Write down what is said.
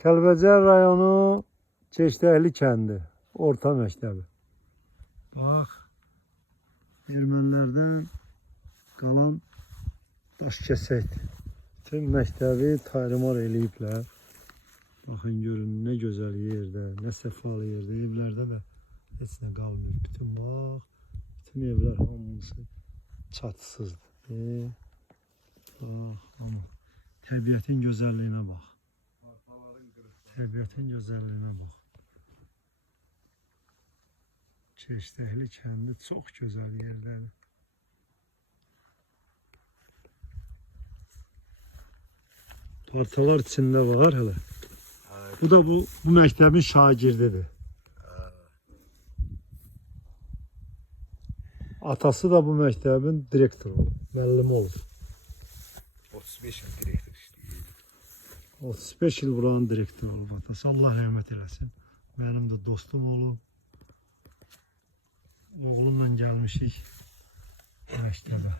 Kəlbəcər rayonu Keçdəkli kəndi, orta məktəbi. Bax, ermənilərdən qalan daş kəsəkdir. Bütün məktəbi tarımar eləyiblər. Baxın, görün, nə gözəl yerdə, nə səfalı yerdə, evlərdə də heç nə qalmır. Bütün bax, bütün evlər hamısı çatısızdır. Bax, amma təbiətin gözəlliyinə bax. Təbiətin gözəlliyinə bax. Keçdəkli kəndi çox gözəl yerlərdir. Partalar içində var hələ. Bu da bu məktəbin şagirdidir. Atası da bu məktəbin direktoru, müəllimi olur. 35 yıl direktör işləyir. 35 yıl buranın direktoru olub atası. Allah rəhmət eləsin. Mənim də dostum olub. Oğlumla gəlmişik məktəbə.